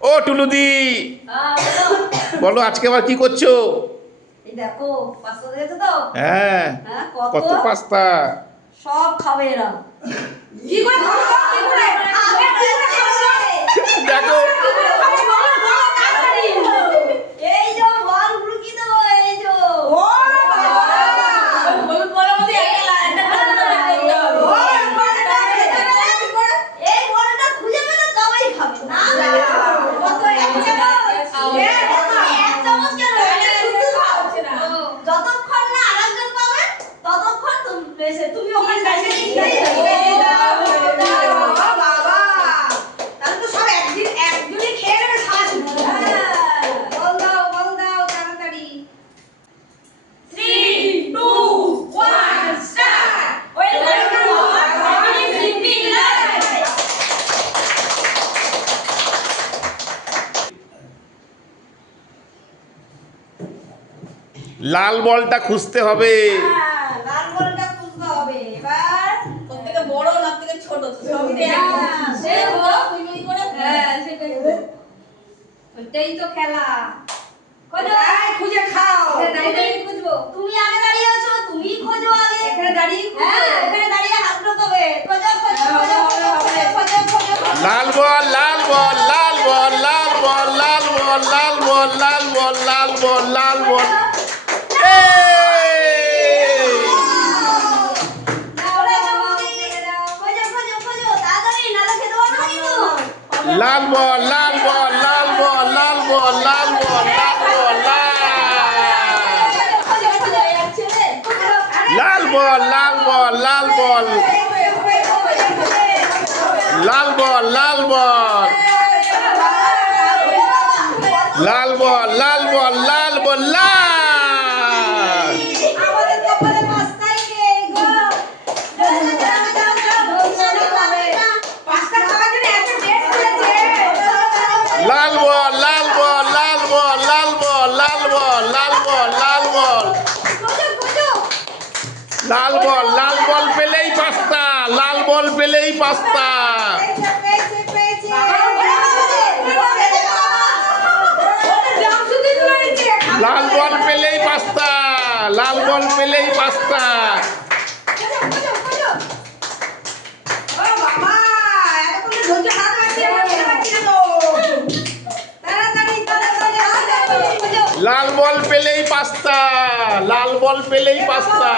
ও টুলুদি, বলো আজকে আবার কি করছো? এই দেখো পাস্তা দিয়েছো তো। হ্যাঁ, হ্যাঁ, কত পাস্তা। সব খাবে এরা। কি করে খাবো? কি করে? খাবে কি করে খাবো? দেখো এই যে বল মুরগি দেবো, এই যে ও বাবা! হলুদ বলের মধ্যে একটা এই বলটা খুঁজে পেলে তবেই খাবে। না না, কত এক চামচ? এক চামচ কেন? এটা শুধু খাও। যতক্ষণ না আরেকজন পাবে ততক্ষণ তুমি ওখানে দাঁড়িয়ে বাবা! তাহলে তো সব একজনই খেয়ে নেবে সারা জীবন। বল দাও তাড়াতাড়ি। 3, 2, 1, start! লাল বলটা খুঁজতে হবে। লাল বলটা খুঁজতে হবে। এবার সবথেকে বড় না থেকে ছোট তো সবই হ্যাঁ, সে বড় তুমি করে হ্যাঁ সেটাই তো। ওইটাই তো খেলা। এই খুঁজে খাও। দাঁড়িয়ে খুঁজবো। তুমি আগে দাঁড়িয়ে আছো, তুমি খোঁজো আগে। এখানে দাঁড়িয়ে হ্যাঁ, এখানে দাঁড়িয়ে হাত ঢোকাবে। খোঁজো খোঁজো খোঁজো খোঁজো খোঁজো খোঁজো খোঁজো। লাল বল, লাল বল, লাল বল, লাল বল, লাল বল, লাল বল, লাল বল, লাল বল, লাল বল। এই! খোঁজো খোঁজো খোঁজো, তাড়াতাড়ি নালে খেতে পারবো না কিন্তু। লাল বল, লাল বল, লাল বল, লাল বল, লাল বল, লাল বল, খোঁজো খোঁজো, এক ছেলে। লাল বল, লাল বল, লাল বল, লাল বল, লাল বল, লাল বল, লাল বল, লাল বল, লাল। আমাদের কপালে পাস্তাই নেই গো। পাস্তা খাওয়ার জন্য একটা ডেট করেছে। লাল বল, লাল বল, লাল বল, লাল বল, লাল বল, লাল বল, লাল বল, খোঁজো খোঁজো। লাল বল, লাল বল পেলেই পাস্তা, লাল বল পেলেই পাস্তা। পেয়েছে পেয়েছে। লাল বল পেলেই পাস্তা, লাল বল পেলেই পাস্তা। ও বাবা! এতক্ষণ ধৈর্য হাত রাখছি আমার খেতে পারছি না তো। তাড়াতাড়ি তাড়াতাড়ি। লাল বল পেলেই পাস্তা, লাল বল পেলেই পাস্তা।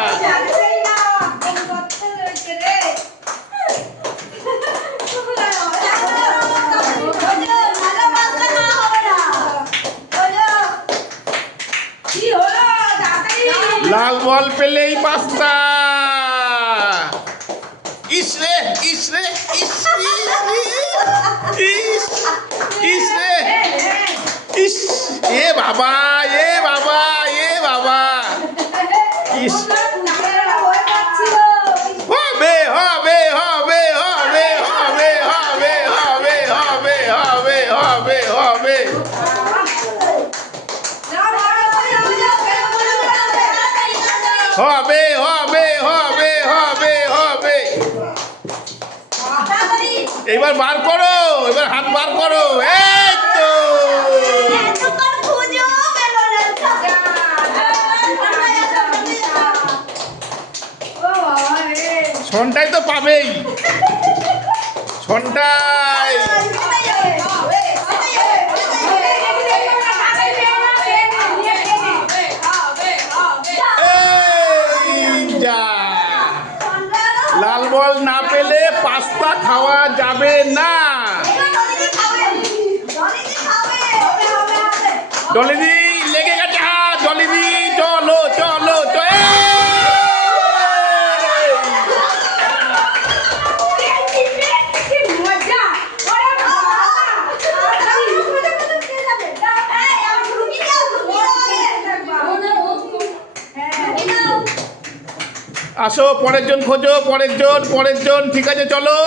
কি হলো? তাড়াতাড়ি। লাল বল পেলেই পাস্তা। ইস রে, ইস রে, ইস, ইস, ইস রে, ইস, এ বাবা, এ বাবা, এ বাবা, ইস, হবে, হবে, হবে, হবে, হবে, হবে, হবে, হবে, হবে, হবে, হবে। হবে, হবে, হবে, হবে, হবে। এবার বার করো, এবার হাত বার করো। এই তো ছনটাই তো পাবেই, ছনটাই। এই যা, লাল বল না পেলে পাস্তা খাওয়া যাবে না। জলিদি লেগে গেছে হাত, জলিদি চলো চলো আসো, পরের জন খোঁজো, পরের জন, ঠিক আছে চলো।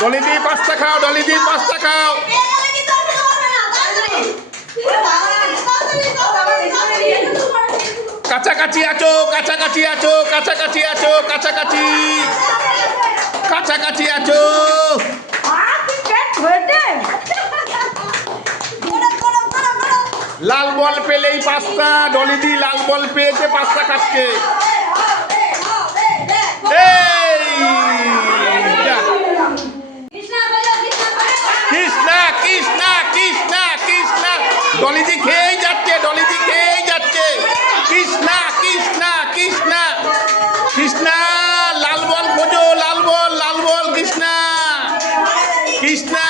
জলিদি পাস্তা খাও, জলিদি পাস্তা খাও। কাছাকাছি আছো, কাছাকাছি আছো, কাছাকাছি আছো, কাছাকাছি, কাছাকাছি আছো। হয়েছে লাল বল পেলেই পাঁচটা, ডলিদি লাল বল পেয়েছে, পাঁচটা খাচ্ছে। এই যা। কৃষ্ণা কৃষ্ণা কৃষ্ণা কৃষ্ণা, ডলিদি খেয়েই যাচ্ছে, ডলিদি খেয়েই যাচ্ছে। কৃষ্ণা কৃষ্ণা কৃষ্ণা কৃষ্ণা, লাল বল খোঁজো, লাল বল, লাল বল, কৃষ্ণা কৃষ্ণা,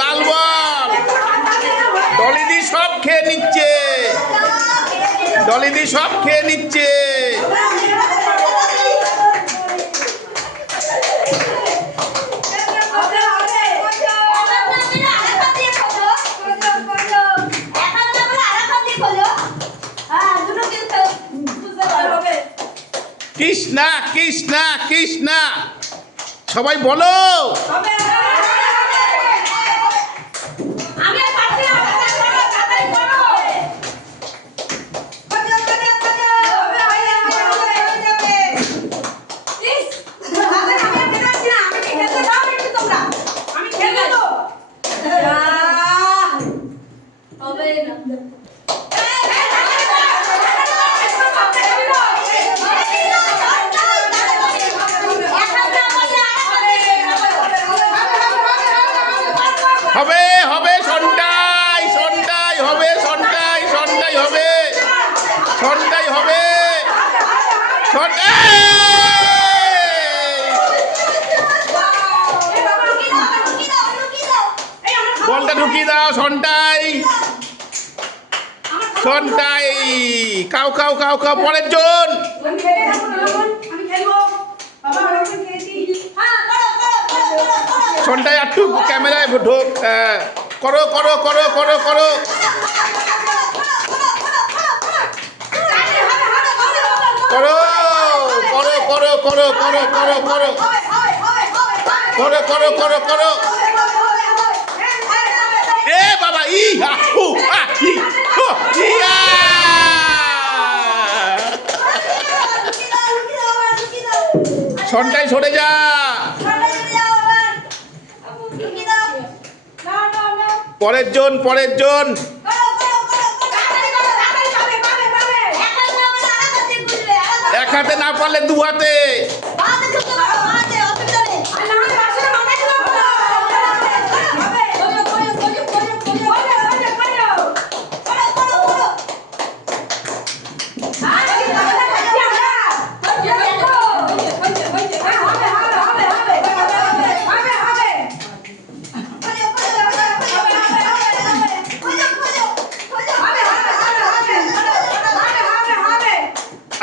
লাল বল। ডলিদি সব খেয়ে নিচ্ছে, ডলিদি সব খেয়ে নিচ্ছে। কৃষ্ণা কৃষ্ণা কৃষ্ণা, সবাই বলো। হবে হবে, সন্টাই সন্টাই হবে, সন্টাই সন্টাই হবে, সন্টাই হবে, সন্টাই। বলটা ঢুকিয়ে দাও, সন্টাই সন্টাই। কাউ কাউ কাউ কাউ, পরের জন। সন্টাই একটু ক্যামেরায় ঢোক, করো করো করো করো করো। করো করো করো করো করো করো করো করো করো করো করো। এ বাবা, ই আহু ই হো ইয়া। সন্টাই সরে যা। পরের জন, পরের জন। এক হাতে না পারলে দু হাতে।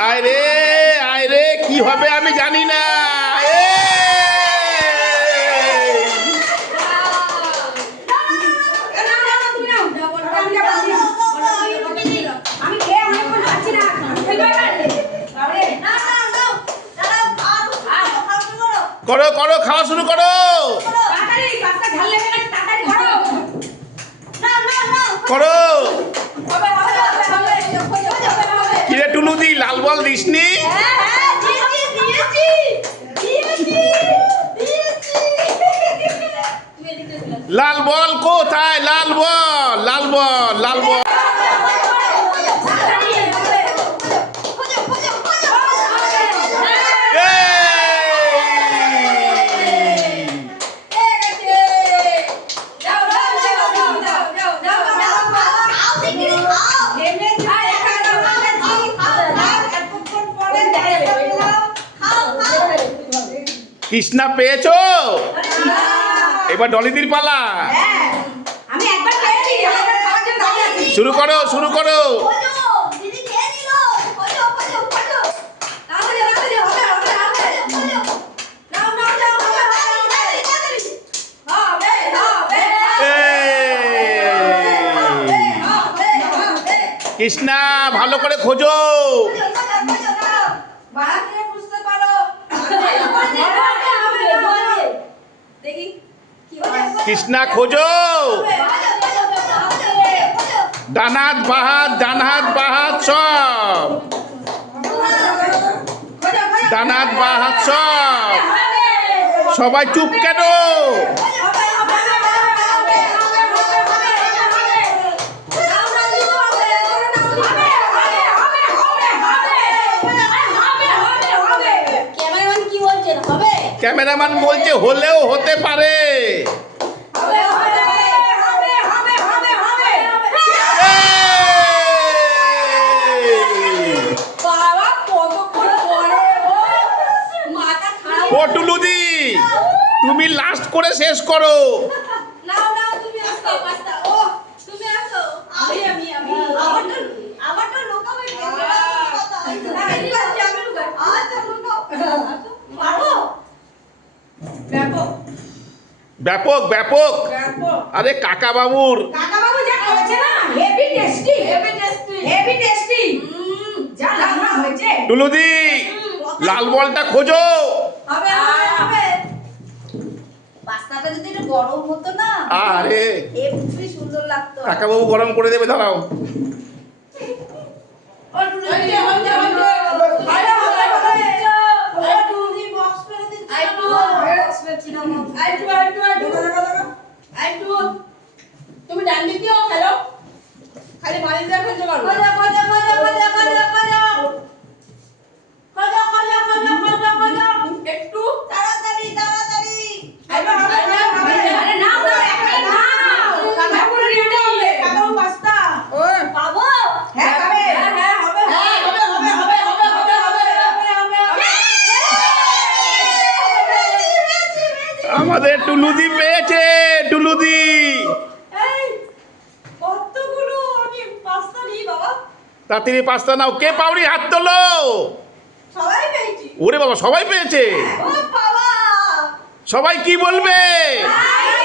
আয় রে আয় রে, কি হবে আমি জানি না। করো করো, খাওয়া শুরু করো। করো। কিরে টুলুদি, লাল বল দিসনি? লাল বল কোথায়? লাল বল, লাল বল, লাল বল। কৃষ্ণা পেয়েছো? এবার ডলিদির পালা। শুরু করো শুরু করো। কৃষ্ণা ভালো করে খোঁজো। কৃষ্ণা খোঁজো। ডান হাত বাঁ হাত, ডান হাত বাঁ হাত সব, ডান হাত বাঁ হাত সব। সবাই চুপ কেন? ক্যামেরাম্যান বলছে হলেও হতে পারে। হবে হবে হবে হবে হবে হবে এই! বাবা কতক্ষণ পরে ও মাথা খারাপ ও টুলুদি, তুমি লাস্ট করে শেষ করো। নাও নাও তুমি আসো পাস্তা ও তুমি আসো আমি আমারটা লোকাবে না এই পাশে আমি লুকাই আচ্ছা লোকাও পারো ব্যাপক ব্যাপক ব্যাপক। ব্যাপক আরে কাকা বাবুর কাকা বাবু যা করেছে না হেভি টেস্টি হেভি টেস্টি যা রান্না হয়েছে টুলুদি, লাল বলটা খোঁজো। হবে হবে হবে পাস্তাটা যদি একটু গরম হতো না আরে হেবি সুন্দর লাগতো কাকা বাবু গরম করে দেবে, দাঁড়াও। ও টুলু হইছে হইছে হইছে ভালো হবে হবে ও টুলু বক্স করে দিচ্ছি আইটু বক্স পেছি না আইটু আইটু আইটু আইটু তুমি ডান দিও খেলো খালি মারি যা খেলতে পারো খোঁজো খোঁজো খোঁজো খোঁজো খোঁজো খোঁজো খোঁজো খোঁজো খোঁজো খোঁজো একটু তাড়াতাড়ি তাড়াতাড়ি আরে নাও নাও একটা নাও কাকা পুরো রেডি হবে কাকা পাস্তা ও পাবো হ্যাঁ হবে হ্যাঁ হবে হ্যাঁ হবে হবে হবে হবে হবে হবে আমাদের টুলুদি পেয়েছে, টুলুদি। এই কতগুলো আমি পাস্তা নিই বাবা তাড়াতাড়ি পাস্তা নাও। কে পাউরি হাত তোলো। সবাই পেয়েছি ওরে বাবা, সবাই পেয়েছে। ও বাবা সবাই কি বলবে? আই